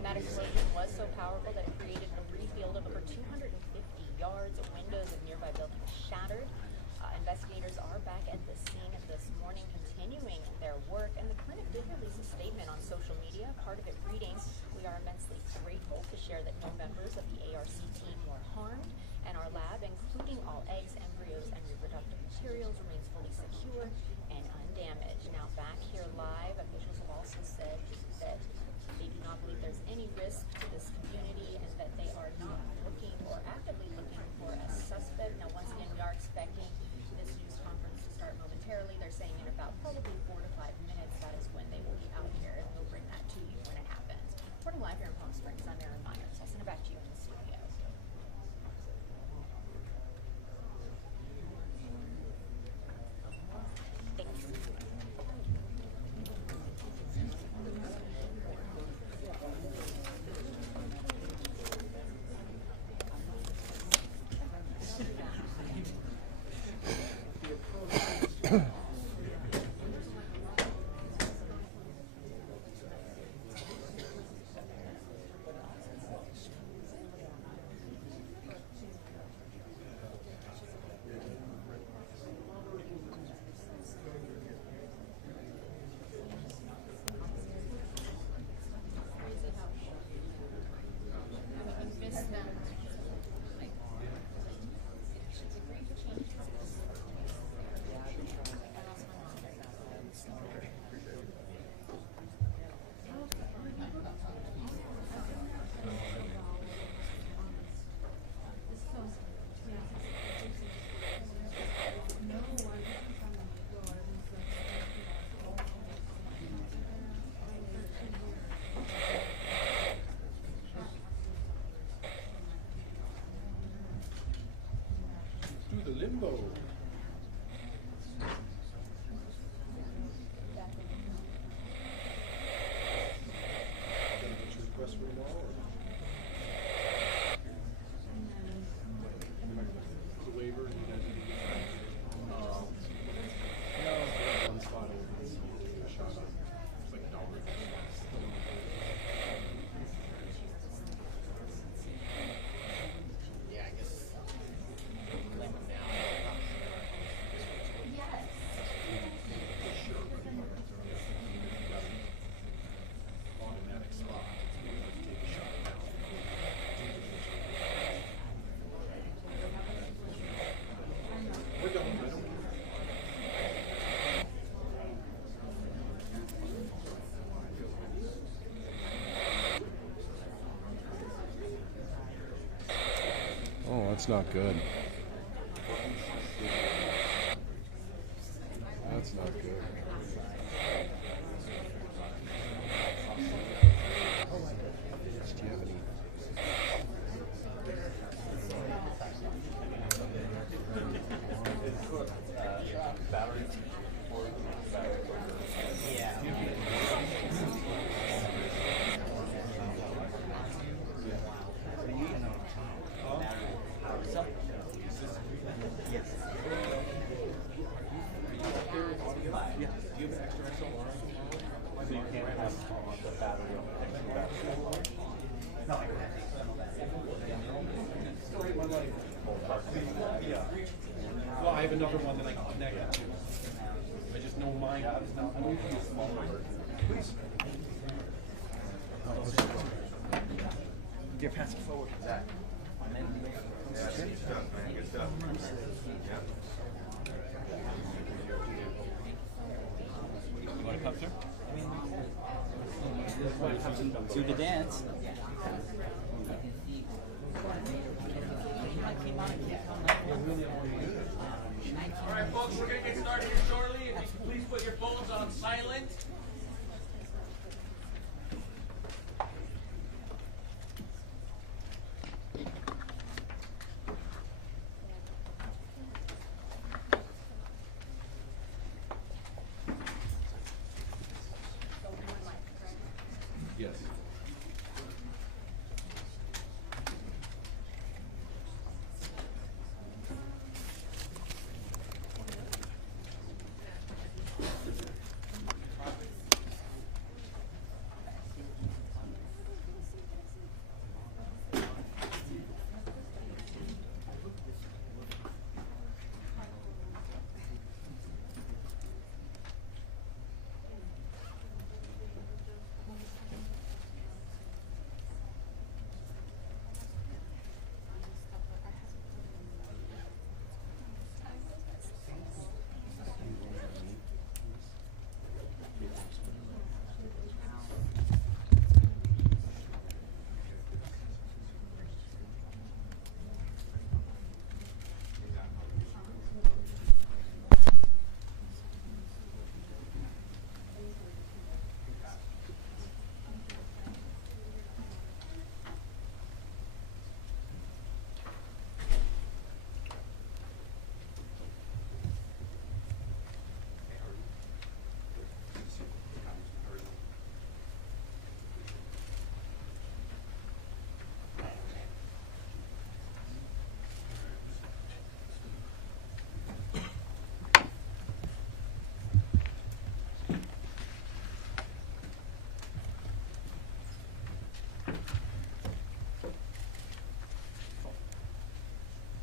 That explosion was so powerful that it created a debris field of over 250 yards. Windows of nearby buildings shattered. Investigators are back at the scene this morning, continuing their work, and the clinic did release a statement on social media. Part of it reading, "We are immensely grateful to share that no members of the ARC team were harmed, and our lab, including all eggs, embryos, and reproductive materials, remains fully secure and undamaged." Now back here live, officials have also said that they do not believe there's any risk to this community and that they are not looking or actively looking for a suspect. Now, once again, we are expecting this news conference to start momentarily. They're saying in about probably 4 to 5 minutes, that is when they will be out here, and we'll bring that to you when it happens. Reporting live here in Palm Springs, I'm Erin Myers. I'll send it back to you in the studio. Thanks. The limbo. Request for tomorrow, or the waiver? No, one spot over. It's like dollar. Yeah, I guess. Oh, that's not good. That's not good. Do you have any? Battery. Yeah. Yes. Yeah. Do you have extra XLR? So you can't have the battery on the extra battery. No, I can't. Yeah. Well, I have another one that I can connect to. I just know mine is not. I don't use a smaller version. Please. You're passing forward. Zach. Yeah, good stuff, man. Good stuff. Yeah. You want to come through? Do the dance. All right, folks, we're going to get started here shortly. If you can please put your phones on silent. Yes.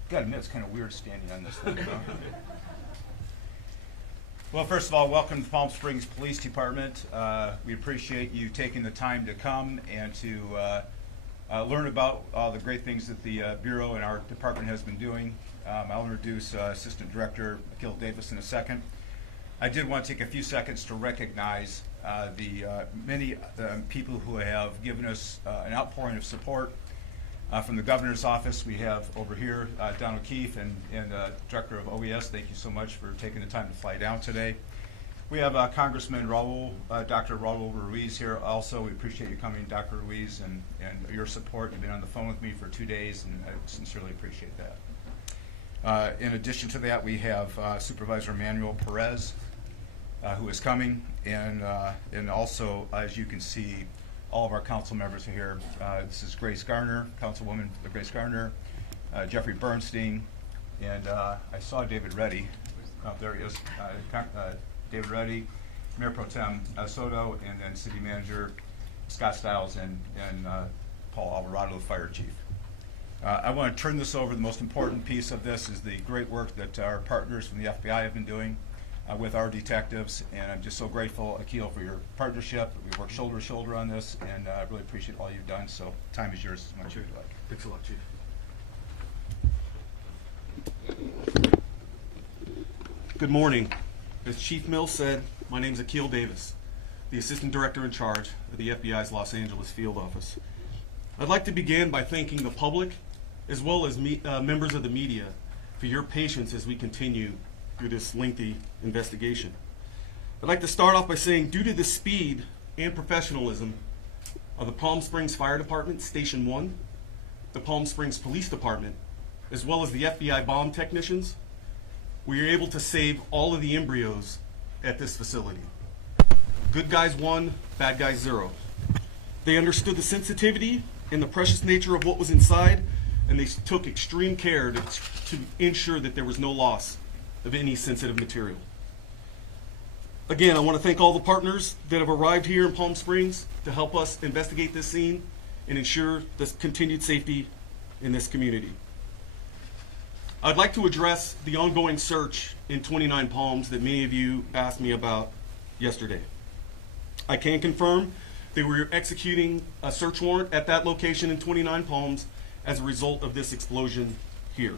Gotta admit, it's kind of weird standing on this thing. Well, first of all, welcome to Palm Springs Police Department. We appreciate you taking the time to come and to learn about all the great things that the Bureau and our department has been doing. I'll introduce Assistant Director Akil David in a second. I did want to take a few seconds to recognize the many people who have given us an outpouring of support. From the Governor's Office, we have over here Don O'Keefe and Director of OES. Thank you so much for taking the time to fly down today. We have Congressman Dr. Raul Ruiz here also. We appreciate you coming, Dr. Ruiz, and your support. You've been on the phone with me for 2 days, and I sincerely appreciate that. In addition to that, we have Supervisor Manuel Perez, who is coming, and also, as you can see, all of our council members are here. This is Grace Garner, Councilwoman Grace Garner, Jeffrey Bernstein, and I saw David Reddy. Oh, there he is. David Reddy, Mayor Pro Tem Soto, and then City Manager Scott Stiles and Paul Alvarado, the Fire Chief. I want to turn this over. The most important piece of this is the great work that our partners from the FBI have been doing with our detectives, and I'm just so grateful, Akil, for your partnership. We work shoulder to shoulder on this, and I really appreciate all you've done. So time is yours as much as you'd like. Thanks a lot, Chief. Good morning. As Chief Mills said, my name is Akil Davis, the Assistant Director in charge of the FBI's Los Angeles Field Office. I'd like to begin by thanking the public as well as members of the media for your patience as we continue through this lengthy investigation. I'd like to start off by saying, due to the speed and professionalism of the Palm Springs Fire Department, Station 1, the Palm Springs Police Department, as well as the FBI bomb technicians, we were able to save all of the embryos at this facility. Good guys 1, bad guys 0. They understood the sensitivity and the precious nature of what was inside, and they took extreme care to ensure that there was no loss of any sensitive material. Again, I want to thank all the partners that have arrived here in Palm Springs to help us investigate this scene and ensure the continued safety in this community. I'd like to address the ongoing search in 29 Palms that many of you asked me about yesterday. I can confirm that we are executing a search warrant at that location in 29 Palms as a result of this explosion here.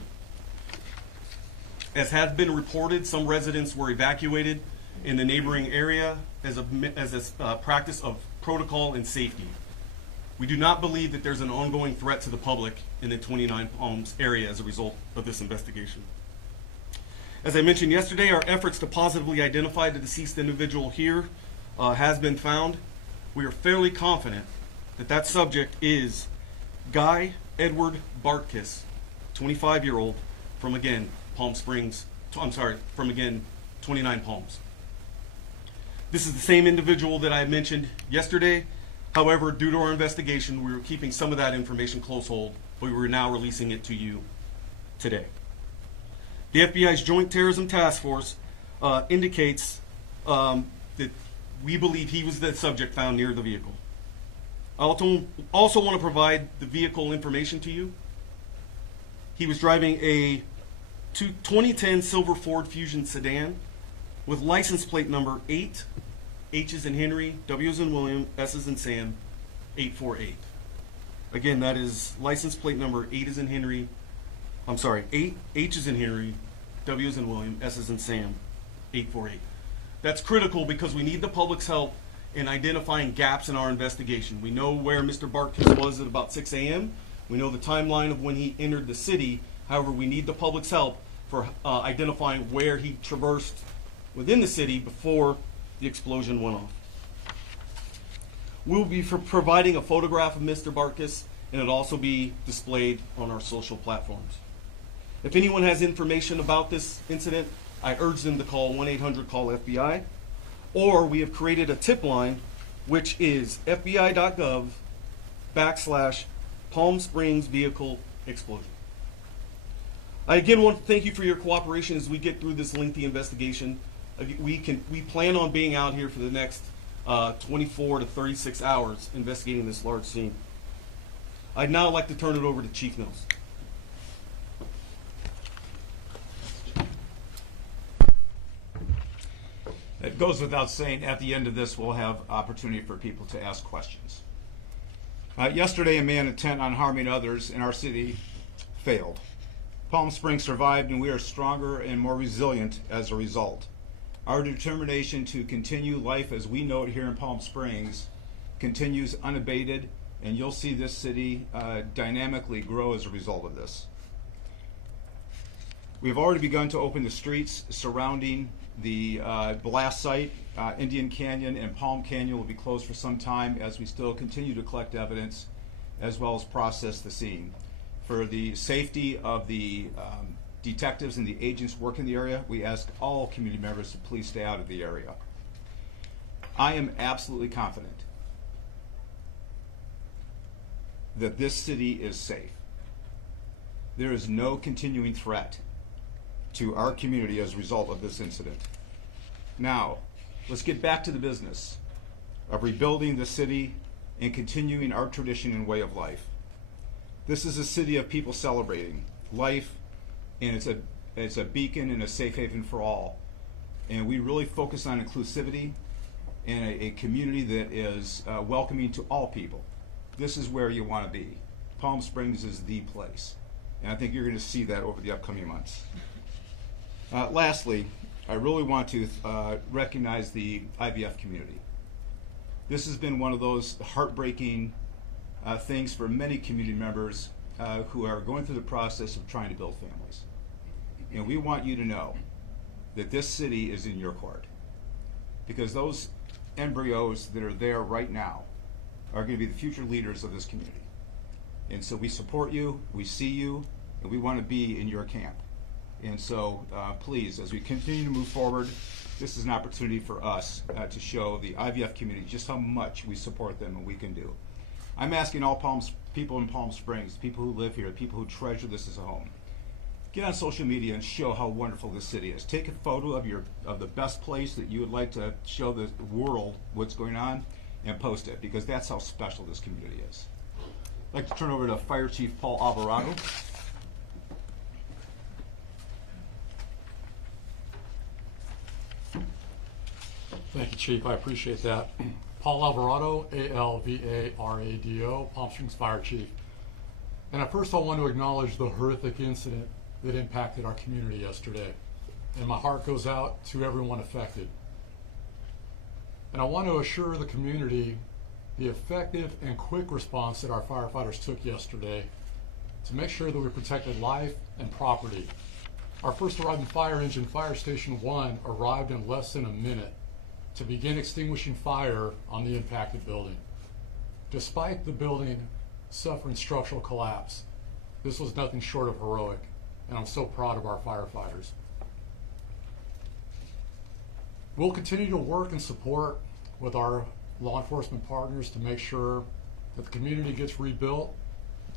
As has been reported, some residents were evacuated in the neighboring area as a practice of protocol and safety. We do not believe that there's an ongoing threat to the public in the 29 Palms area as a result of this investigation. As I mentioned yesterday, our efforts to positively identify the deceased individual here has been found. We are fairly confident that that subject is Guy Edward Bartkiss, 25-year-old from, again, Palm Springs, from, again, 29 Palms. This is the same individual that I mentioned yesterday. However, due to our investigation, we were keeping some of that information close hold, but we are now releasing it to you today. The FBI's Joint Terrorism Task Force indicates that we believe he was the subject found near the vehicle. I also want to provide the vehicle information to you. He was driving a 2010 silver Ford Fusion sedan with license plate number 8, H as in Henry, W as in William, S as in Sam, 848. Again, that is license plate number 8 as in Henry, 8, H as in Henry, W as in William, S as in Sam, 848. That's critical because we need the public's help in identifying gaps in our investigation. We know where Mr. Bartkiss was at about 6 a.m. We know the timeline of when he entered the city. However, we need the public's help for identifying where he traversed within the city before the explosion went off. We'll be providing a photograph of Mr. Bartkiss, and it'll also be displayed on our social platforms. If anyone has information about this incident, I urge them to call 1-800-CALL-FBI, or we have created a tip line, which is fbi.gov/Palm Springs vehicle explosion. I again want to thank you for your cooperation as we get through this lengthy investigation. We plan on being out here for the next 24 to 36 hours investigating this large scene. I'd now like to turn it over to Chief Mills. goes without saying, at the end of this, we'll have opportunity for people to ask questions. Yesterday, a man intent on harming others in our city failed. Palm Springs survived, and we are stronger and more resilient as a result. Our determination to continue life as we know it here in Palm Springs continues unabated, and you'll see this city dynamically grow as a result of this. We've already begun to open the streets surrounding the blast site. Indian Canyon and Palm Canyon will be closed for some time as we still continue to collect evidence as well as process the scene. For the safety of the detectives and the agents working the area, we ask all community members to please stay out of the area. I am absolutely confident that this city is safe. There is no continuing threat to our community as a result of this incident. Now, let's get back to the business of rebuilding the city and continuing our tradition and way of life. This is a city of people celebrating life, and it's a beacon and a safe haven for all. And we really focus on inclusivity and a community that is welcoming to all people. This is where you want to be. Palm Springs is the place. And I think you're going to see that over the upcoming months. Lastly, I really want to recognize the IVF community. This has been one of those heartbreaking things for many community members who are going through the process of trying to build families. And we want you to know that this city is in your court, because those embryos that are there right now are going to be the future leaders of this community. And so we support you, we see you, and we want to be in your camp. And so please, as we continue to move forward, this is an opportunity for us to show the IVF community just how much we support them and we can do. I'm asking all people in Palm Springs, people who live here, people who treasure this as a home, get on social media and show how wonderful this city is. Take a photo of the best place that you would like to show the world what's going on and post it, because that's how special this community is. I'd like to turn over to Fire Chief Paul Alvarado. Thank you, Chief. I appreciate that. Paul Alvarado, A-L-V-A-R-A-D-O, Palm Springs Fire Chief. And at first I want to acknowledge the horrific incident that impacted our community yesterday. And my heart goes out to everyone affected. And I want to assure the community the effective and quick response that our firefighters took yesterday to make sure that we protected life and property. Our first arriving fire engine, Fire Station 1, arrived in less than a minute to begin extinguishing fire on the impacted building. Despite the building suffering structural collapse, this was nothing short of heroic, and I'm so proud of our firefighters. We'll continue to work and support with our law enforcement partners to make sure that the community gets rebuilt,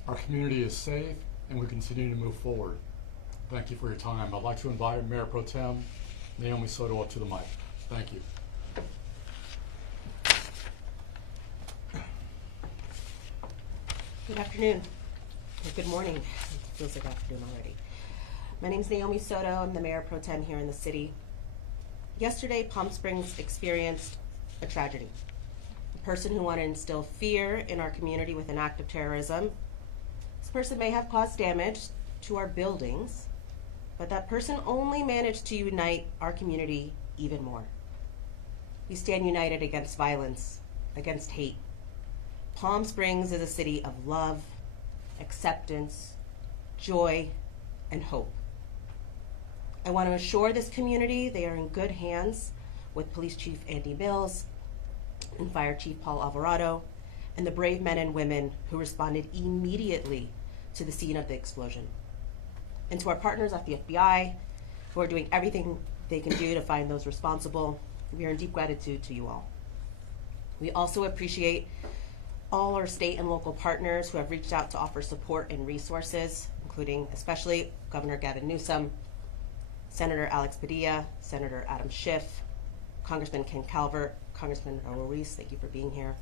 our community is safe, and we continue to move forward. Thank you for your time. I'd like to invite Mayor Pro Tem Naomi Soto up to the mic. Thank you. Good afternoon, or good morning. It feels like afternoon already. My name is Naomi Soto. I'm the Mayor Pro Tem here in the city. Yesterday, Palm Springs experienced a tragedy. A person who wanted to instill fear in our community with an act of terrorism. This person may have caused damage to our buildings, but that person only managed to unite our community even more. We stand united against violence, against hate. Palm Springs is a city of love, acceptance, joy, and hope. I want to assure this community they are in good hands with Police Chief Andy Mills and Fire Chief Paul Alvarado and the brave men and women who responded immediately to the scene of the explosion. And to our partners at the FBI, who are doing everything they can do to find those responsible, we are in deep gratitude to you all. We also appreciate all our state and local partners who have reached out to offer support and resources, including especially Governor Gavin Newsom, Senator Alex Padilla, Senator Adam Schiff, Congressman Ken Calvert, Congressman Raul Ruiz, thank you for being here,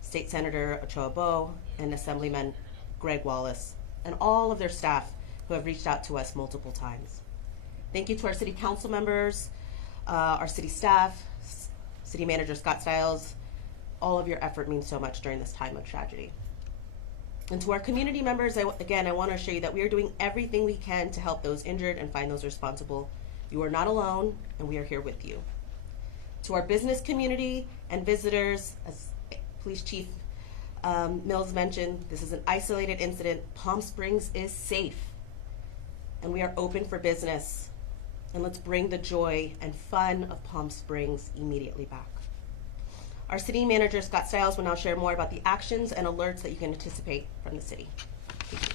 State Senator Ochoa Bo, and Assemblyman Greg Wallace, and all of their staff who have reached out to us multiple times. Thank you to our city council members, our city staff, City Manager Scott Stiles, all of your effort means so much during this time of tragedy. And to our community members, I want to assure you that we are doing everything we can to help those injured and find those responsible. You are not alone, and we are here with you. To our business community and visitors, as Police Chief Mills mentioned, this is an isolated incident. Palm Springs is safe, and we are open for business. And let's bring the joy and fun of Palm Springs immediately back. Our City Manager, Scott Stiles, will now share more about the actions and alerts that you can anticipate from the city. Thank you.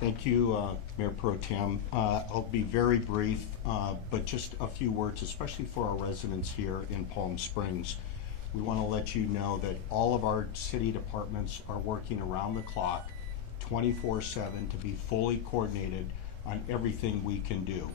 Thank you, Mayor Pro Tem. I'll be very brief, but just a few words, especially for our residents here in Palm Springs. We want to let you know that all of our city departments are working around the clock, 24/7, to be fully coordinated on everything we can do,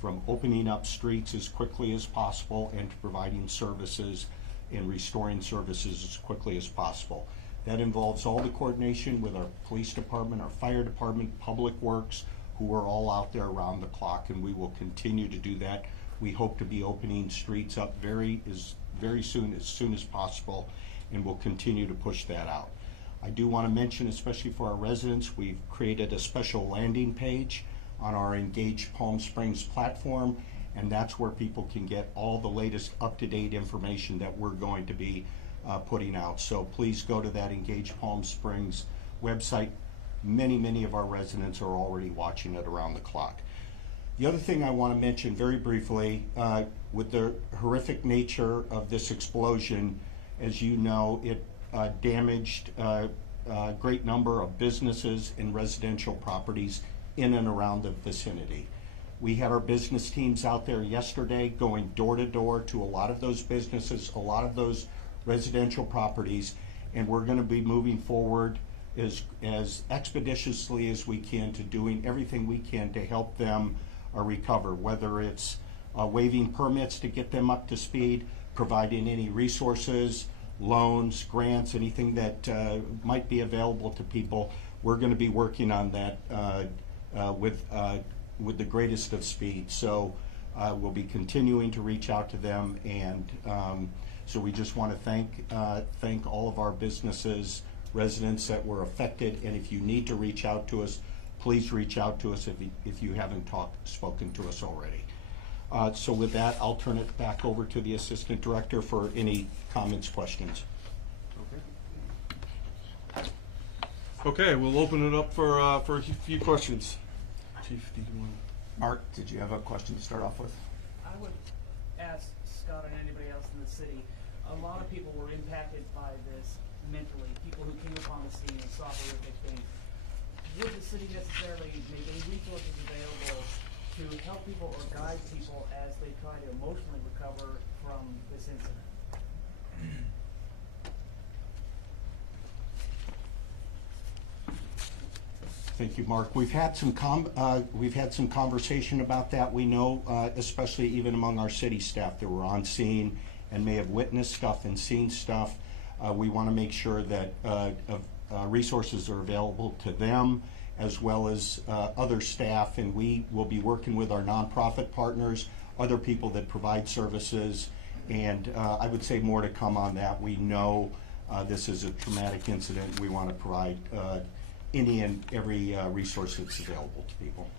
from opening up streets as quickly as possible and to providing services and restoring services as quickly as possible. That involves all the coordination with our police department, our fire department, public works, who are all out there around the clock, and we will continue to do that. We hope to be opening streets up very soon, as soon as possible, and we'll continue to push that out. I do want to mention, especially for our residents, we've created a special landing page on our Engage Palm Springs platform, and that's where people can get all the latest up-to-date information that we're going to be putting out. So please go to that Engage Palm Springs website. Many of our residents are already watching it around the clock. The other thing I want to mention very briefly, with the horrific nature of this explosion, as you know, it damaged a great number of businesses and residential properties in and around the vicinity. We had our business teams out there yesterday going door to door to a lot of those businesses, a lot of those residential properties, and we're going to be moving forward as expeditiously as we can to doing everything we can to help them recover, whether it's waiving permits to get them up to speed, providing any resources, loans, grants, anything that might be available to people. We're going to be working on that with the greatest of speed. So we'll be continuing to reach out to them, and so we just want to thank all of our businesses, residents that were affected, and if you need to reach out to us, please reach out to us if you haven't spoken to us already. So with that, I'll turn it back over to the Assistant Director for any comments, questions. Okay, we'll open it up for a few questions. Chief, do you want? Mark, did you have a question to start off with? I would ask Scott and anybody else in the city, a lot of people were impacted by this mentally, people who came upon the scene and saw horrific things. Would the city necessarily make any resources available to help people or guide people as they try to emotionally recover from this incident? Thank you, Mark. We've had some conversation about that. We know, especially even among our city staff that were on scene and may have witnessed stuff and seen stuff. We want to make sure that resources are available to them as well as other staff, and we will be working with our nonprofit partners, other people that provide services, and I would say more to come on that. We know this is a traumatic incident. We want to provide any and every resource that's available to people.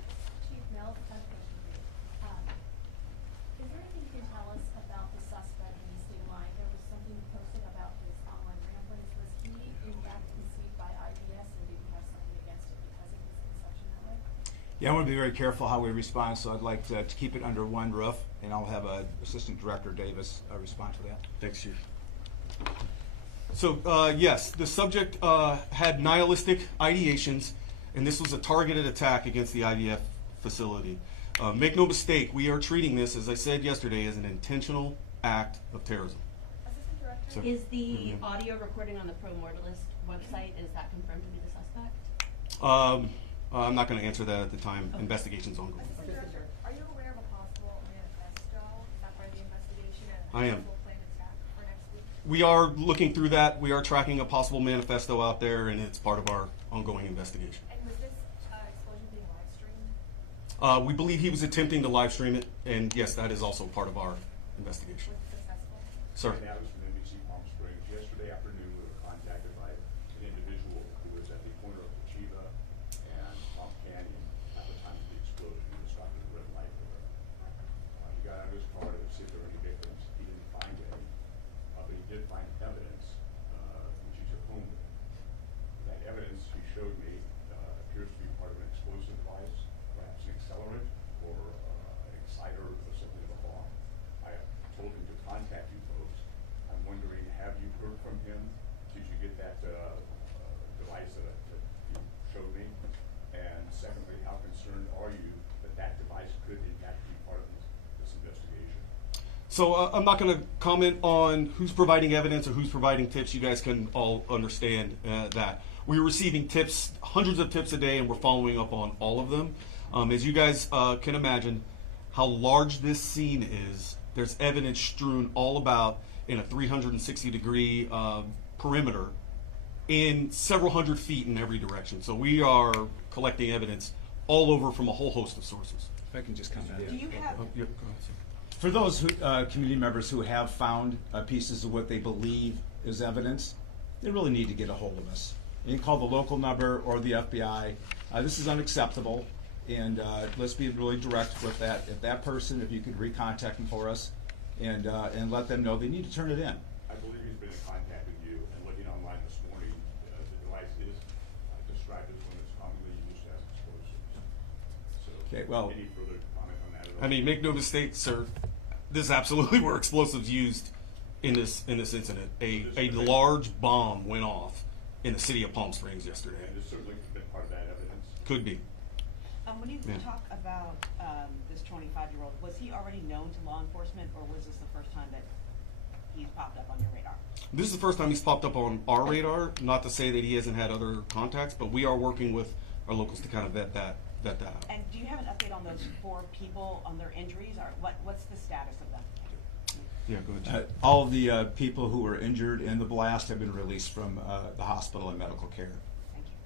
Chief Mills, I have a question for you. Is there anything you can tell us about the suspect in the state of mind? There was something posted about his online ramblings. Was he in fact conceived by IDS, and did he have something against it because of his conception that way? Yeah, I want to be very careful how we respond, so I'd like to keep it under one roof, and I'll have Assistant Director Davis respond to that. Thanks, Chief. So yes, the subject had nihilistic ideations, and this was a targeted attack against the IDF facility. Make no mistake, we are treating this, as I said yesterday, as an intentional act of terrorism. Assistant Director? So, Is the audio recording on the Pro Mortalist website, is that confirmed to be the suspect? I'm not going to answer that at the time. Okay. Investigation's ongoing. Assistant Director, are you aware of a possible manifesto that part of the investigation and I am. possible planned attack for next week? We are looking through that. We are tracking a possible manifesto out there, and it's part of our ongoing investigation. And was this explosion being live streamed? We believe he was attempting to live stream it, and yes, that is also part of our investigation. Sir. Ryan Adams from NBC Palm Springs. Yesterday afternoon, we were contacted by an individual who was at the corner of Chiva and Palm Canyon at the time of the explosion. He was stopped at a red light there. He got out of his car to see if there were any victims. He didn't find any, but he did find evidence, which he took home with him. That evidence he showed me appears to be part of an explosive device, perhaps an accelerant or an exciter or something of a bomb. I told him to contact you folks. I'm wondering, have you heard from him? Did you get that device that you showed me? And secondly, how concerned are you that that device could in fact be part of this investigation? So I'm not going to comment on who's providing evidence or who's providing tips. You guys can all understand that. We're receiving tips, hundreds of tips a day, and we're following up on all of them. As you guys can imagine, how large this scene is, there's evidence strewn all about in a 360-degree perimeter in several hundred feet in every direction. So we are collecting evidence all over from a whole host of sources. If I can just comment. Do you have, Yep, go ahead, sir. For those who, community members who have found pieces of what they believe is evidence, they really need to get a hold of us. You can call the local number or the FBI. This is unacceptable, and let's be really direct with that. If that person, if you could recontact them for us, and let them know they need to turn it in. I believe he's been in contact with you, and looking online this morning, the device is described as one that's commonly used as explosives. So, Okay, well, any further comment on that at all? I mean, make no mistake, sir. This absolutely were explosives used in this incident. A large bomb went off in the city of Palm Springs yesterday. And this certainly could have been part of that evidence. Could be. When you Yeah. talk about this 25-year-old, was he already known to law enforcement, or was this the first time that he's popped up on your radar? This is the first time he's popped up on our radar. Not to say that he hasn't had other contacts, but we are working with our locals to kind of vet that out. And do you have an update on those 4 people, on their injuries, or what's the status of them? Yeah, go ahead. all of the people who were injured in the blast have been released from the hospital and medical care. Thank you.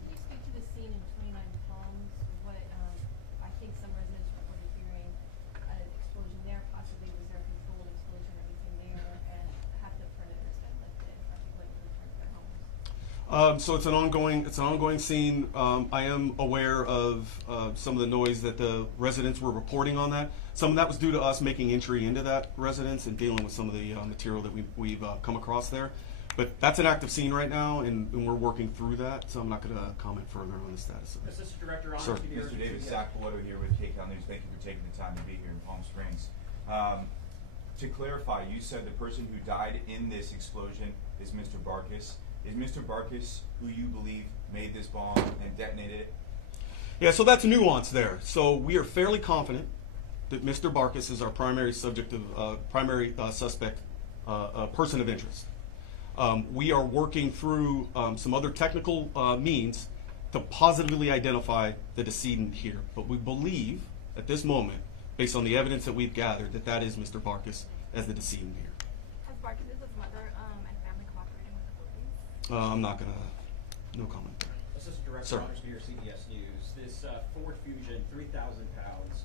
Can you speak to the scene in 29 Palms? What, I think some residents reported hearing an explosion there, possibly was there a controlled explosion or anything there, and have the perimeters been lifted? Are people able to return to their homes? So it's an ongoing scene. I am aware of some of the noise that the residents were reporting on that. Some of that was due to us making entry into that residence and dealing with some of the material that we've come across there. But that's an active scene right now, and we're working through that. So I'm not going to comment further on the status of it. Assistant Director, Sir. Mr. David, Zach Bellotto here with KCAL News. Thank you for taking the time to be here in Palm Springs. To clarify, you said the person who died in this explosion is Mr. Barkis. Is Mr. Barkis who you believe made this bomb and detonated it? Yeah, so that's nuance there. So we are fairly confident that Mr. Barkis is our primary subject of suspect, person of interest. We are working through some other technical means to positively identify the decedent here, but we believe at this moment, based on the evidence that we've gathered, that that is Mr. Barkis as the decedent here. Has Barkis' mother and family cooperating with the police? I'm not gonna, no comment there. Assistant Director, Sir. Honors Spear, CBS News. This Ford Fusion, 3,000 pounds,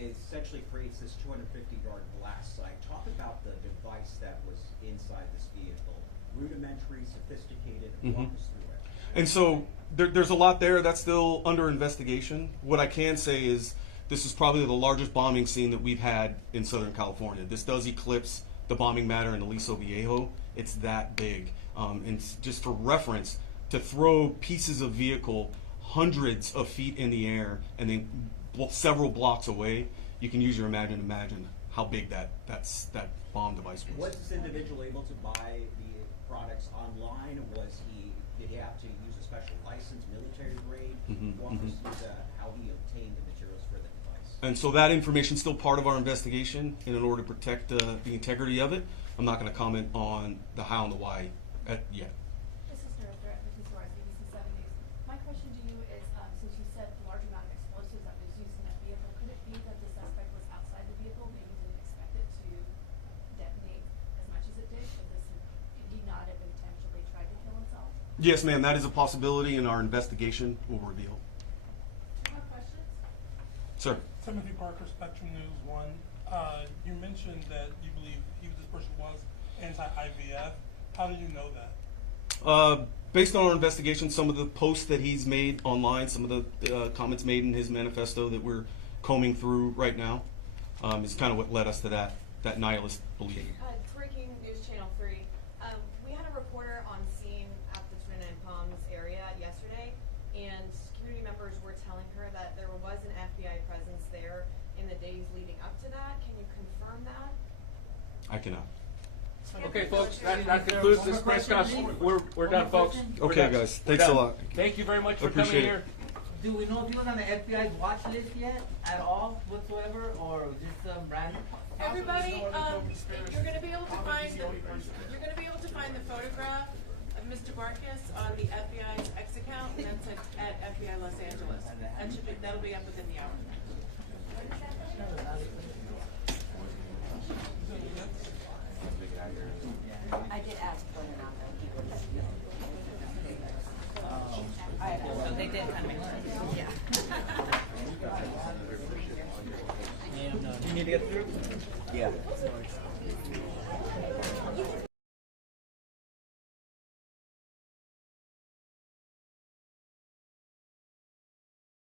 essentially creates this 250-yard blast site. Talk about the device that was inside this vehicle. Rudimentary, sophisticated, walk us through it. And so there's a lot there that's still under investigation. What I can say is this is probably the largest bombing scene that we've had in Southern California. This does eclipse the bombing matter in Aliso Viejo. It's that big. And just for reference, to throw pieces of vehicle hundreds of feet in the air and then several blocks away, you can use your imagine how big that bomb device was. Was this individual able to buy the products online? Did he have to use a special license, military grade? Walk us through how he obtained the materials for the device. And so that information is still part of our investigation, and in order to protect the integrity of it, I'm not going to comment on the how and the why yet. This is Director at BBC 7 News. My question to you is, since you said the large amount of explosives that was used in that vehicle, could it be that the suspect was outside the vehicle, maybe didn't expect it to detonate as much as it did, so did he not have intentionally tried to kill himself? Yes, ma'am, that is a possibility, and our investigation will reveal. More questions? Sir. Timothy Parker, Spectrum News 1. You mentioned that you believe this person was anti-IVF. How do you know that? Based on our investigation, some of the posts that he's made online, some of the comments made in his manifesto that we're combing through right now, is kind of what led us to that nihilist belief. It's breaking news channel 3. We had a reporter on scene at the 29 Palms area yesterday, and community members were telling her that there was an FBI presence there in the days leading up to that. Can you confirm that? I cannot. Okay, folks, that concludes this press conference. We're done, folks. We're Okay, done. guys. We're Thanks a done. lot. Thank you very much for Appreciate coming it. here. Do we know if he was on the FBI's watch list yet, at all, whatsoever, or just some random? Everybody, you're gonna be able to find the photograph of Mr. Barkas on the FBI's X account, and that's at FBI Los Angeles. That'll be up within the hour. I did ask whether or not he was. So they did kind of make sense. Yeah. And, do you need to get through? Yeah.